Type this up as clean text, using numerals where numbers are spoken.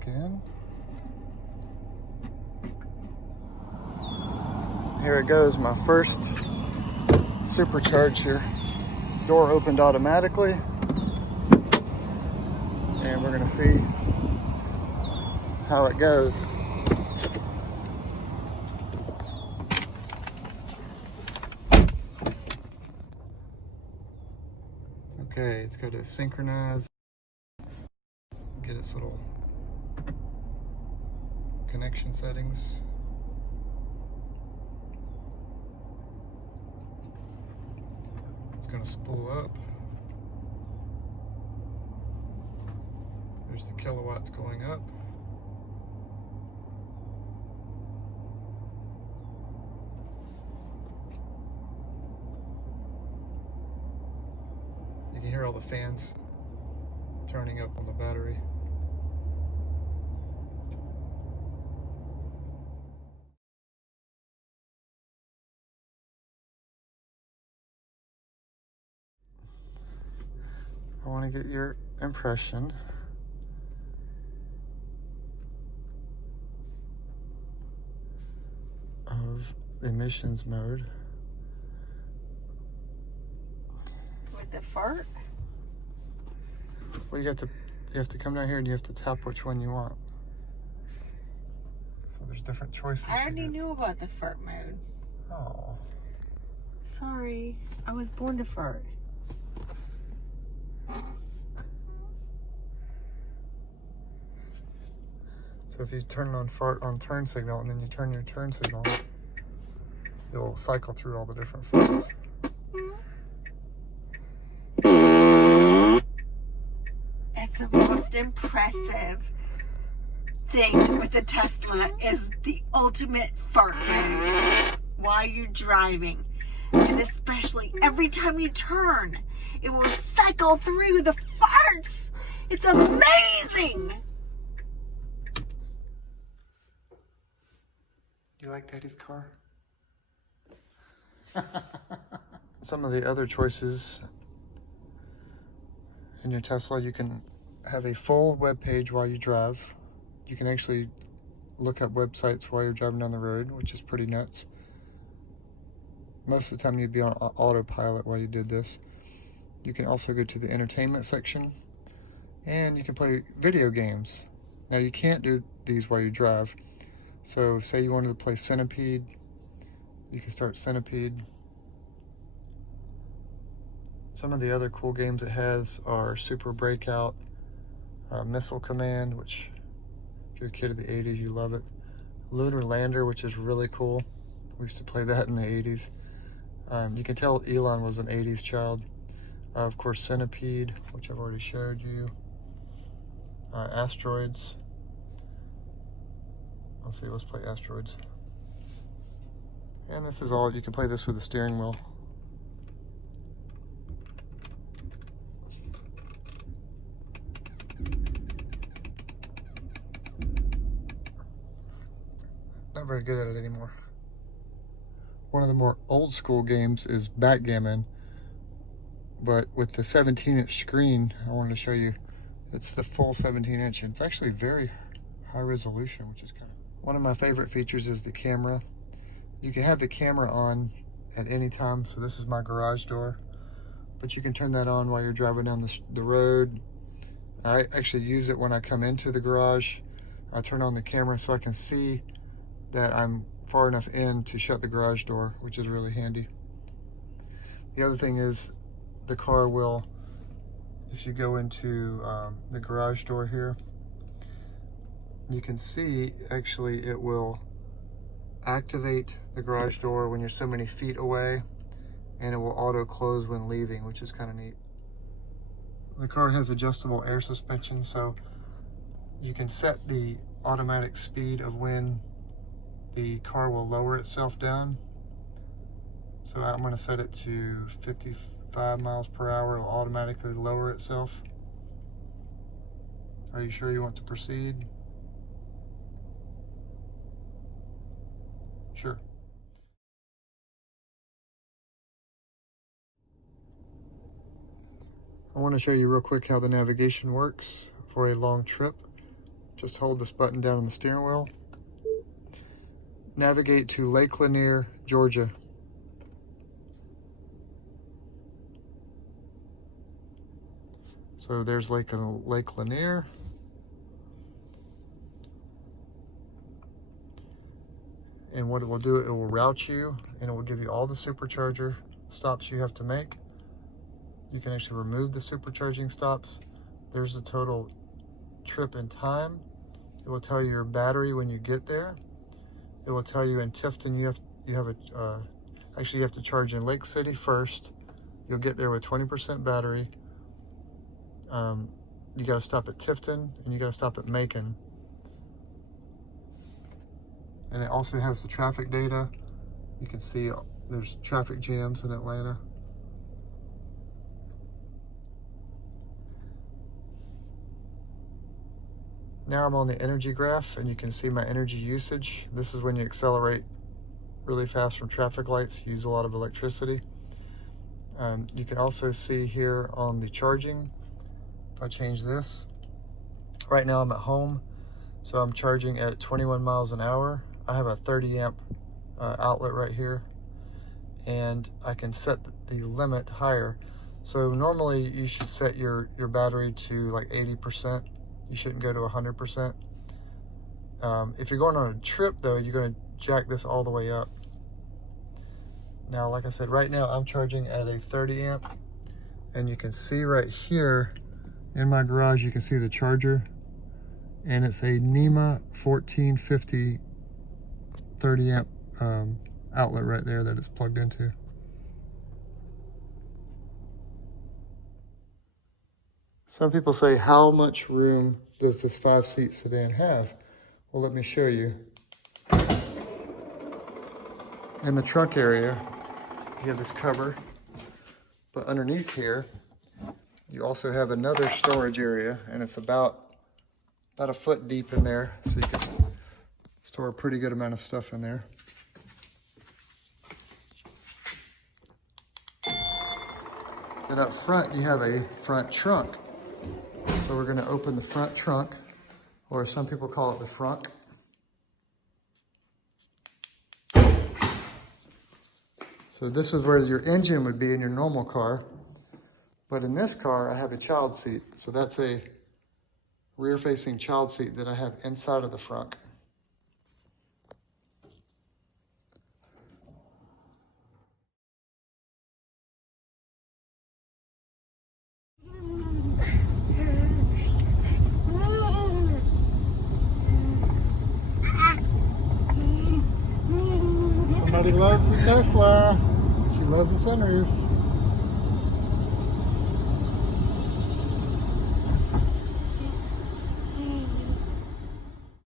back in. Here it goes, my first supercharger. Door opened automatically. And we're gonna see how it goes. Okay, it's got to synchronize, get its little connection settings. It's going to spool up. There's the kilowatts going up. You can hear all the fans turning up on the battery. I want to get your impression of the emissions mode. With the fart? Well, you have to come down here and you have to tap which one you want. So there's different choices. I already knew about the fart mode. Oh. Sorry, I was born to fart. So if you turn on fart on turn signal and then you turn your turn signal, you'll cycle through all the different farts. It's the most impressive thing with the Tesla is the ultimate fart mode while you're driving. And especially every time you turn, it will cycle through the farts. It's amazing. You like Daddy's car? Some of the other choices in your Tesla, you can have a full web page while you drive. You can actually look up websites while you're driving down the road, which is pretty nuts. Most of the time you'd be on autopilot while you did this. You can also go to the entertainment section and you can play video games. Now you can't do these while you drive. So say you wanted to play Centipede, you can start Centipede. Some of the other cool games it has are Super Breakout, Missile Command, which if you're a kid of the 80s, you love it. Lunar Lander, which is really cool. We used to play that in the 80s. You can tell Elon was an 80s child. Of course, Centipede, which I've already showed you. Asteroids. Let's see, let's play Asteroids. And this is all, you can play this with the steering wheel. Not very good at it anymore. One of the more old school games is backgammon, but with the 17-inch screen, I wanted to show you, it's the full 17-inch, and it's actually very high resolution, which is kind of... One of my favorite features is the camera. You can have the camera on at any time, so this is my garage door, but you can turn that on while you're driving down the road. I actually use it when I come into the garage. I turn on the camera so I can see that I'm far enough in to shut the garage door, which is really handy. The other thing is the car will, if you go into the garage door here, you can see actually it will activate the garage door when you're so many feet away, and it will auto close when leaving, which is kind of neat. The car has adjustable air suspension, so you can set the automatic speed of when the car will lower itself down. So I'm going to set it to 55 miles per hour. It will automatically lower itself. Are you sure you want to proceed? Sure. I want to show you real quick how the navigation works for a long trip. Just hold this button down on the steering wheel. Navigate to Lake Lanier, Georgia. So there's Lake Lanier. And what it will do, it will route you and it will give you all the supercharger stops you have to make. You can actually remove the supercharging stops. There's the total trip and time. It will tell you your battery when you get there. It will tell you in Tifton you have to charge in Lake City first. You'll get there with 20% battery. You got to stop at Tifton and you got to stop at Macon. And it also has the traffic data. You can see there's traffic jams in Atlanta. Now I'm on the energy graph and you can see my energy usage. This is when you accelerate really fast from traffic lights, you use a lot of electricity. You can also see here on the charging, if I change this, right now I'm at home, so I'm charging at 21 miles an hour. I have a 30 amp outlet right here, and I can set the limit higher. So normally you should set your battery to like 80%. You shouldn't go to 100%. If you're going on a trip though, you're going to jack this all the way up. Now, like I said, right now I'm charging at a 30 amp, and you can see right here in my garage, you can see the charger, and it's a NEMA 1450 30 amp outlet right there that it's plugged into. Some people say, how much room does this 5-seat sedan have? Well, let me show you. In the trunk area, you have this cover, but underneath here, you also have another storage area, and it's about a foot deep in there, so you can store a pretty good amount of stuff in there. Then up front, you have a front trunk. So we're going to open the front trunk, or some people call it the frunk. So this is where your engine would be in your normal car. But in this car, I have a child seat. So that's a rear-facing child seat that I have inside of the frunk. Somebody loves the Tesla. She loves the sunroof.